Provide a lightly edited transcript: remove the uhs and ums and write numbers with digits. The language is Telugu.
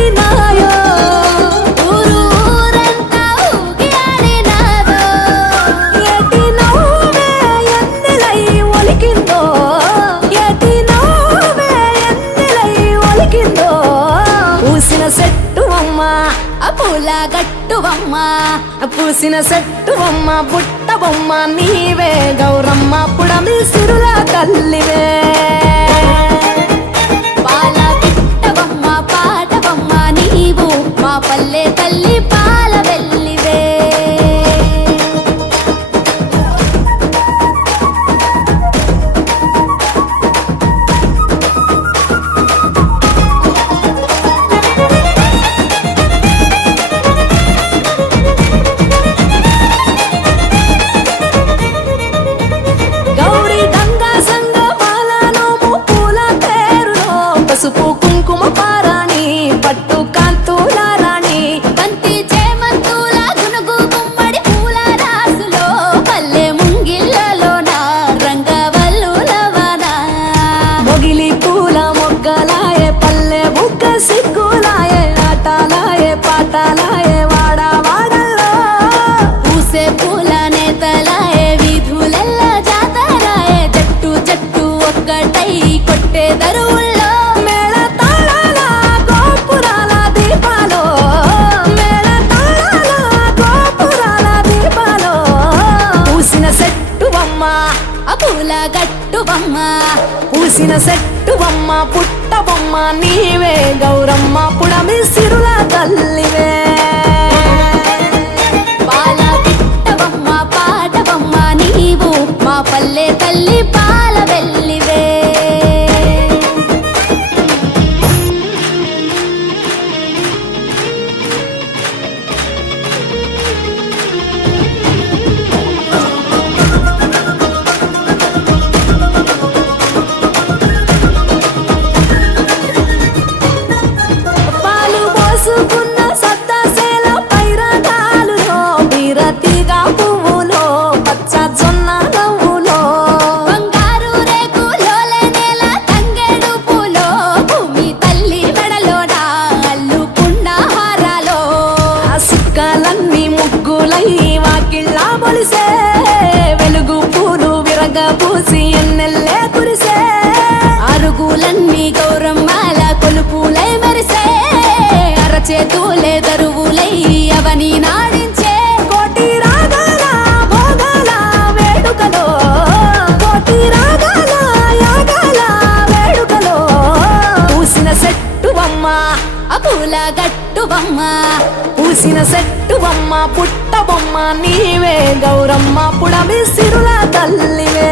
ఆడినాయో ఊరు ఊరంతా ఊగి ఆడినాదో ఏటి నవ్వే ఎన్నెలై ఒలికిందో ఏటి నవ్వే ఎన్నెలై ఒలికిందో పూసిన చెట్టువమ్మ పూల గట్టువమ్మ పూసిన చెట్టువమ్మ బుట్ట బొమ్మ నీవే గౌరమ్మ పుడమి సిరుల తల్లివే పాల పిట్టవమ్మ పాటవమ్మ నీవు మా పల్లె తల్లి పాల వెల్లివే పసుపు కుంకుమ పారాణి పట్టు కాంతుల రాణి బంతి చేమంతుల గునుగు గుమ్మడి పూల రాసులో పల్లె ముంగిళ్ళలోన రంగవల్లులవన మొగిలి పూల మొగ్గలాయే పల్లె బుగ్గ సిగ్గులాయే ఆటలాయే పాటలాయే వాడ వాడల్లో పూసే పూల నేతలాయే వీధులెల్ల జాతరాయే జట్టు జట్టు ఒక్కటై కొట్టే దరువుల్లో పూల గట్టువమ్మ పూసిన చెట్టువమ్మ పుట్ట బొమ్మ నీవే గౌరమ్మ పుడమి సిరుల తల్లివే పాల పిట్టవమ్మ పాటవమ్మ నీవు మా పల్లె తల్లి పాల వెల్లివే వెలుగు పూలు విరగబూసి ఎన్నెల్లే కురిసే అరుగులన్నీ గౌరమ్మాల కొలుపులై మెరిసే అరచేతులే దరువులై అవని నాడించే కోటి రాగాల భోగాల వేడుకలో కోటి రాగాల యాగాల వేడుకలో పూసిన చెట్టువమ్మ పూల గట్టువమ్మ పూసిన చెట్టువమ్మ పుట్ట బొమ్మ నీవే గౌరమ్మ పుడమి సిరుల తల్లివే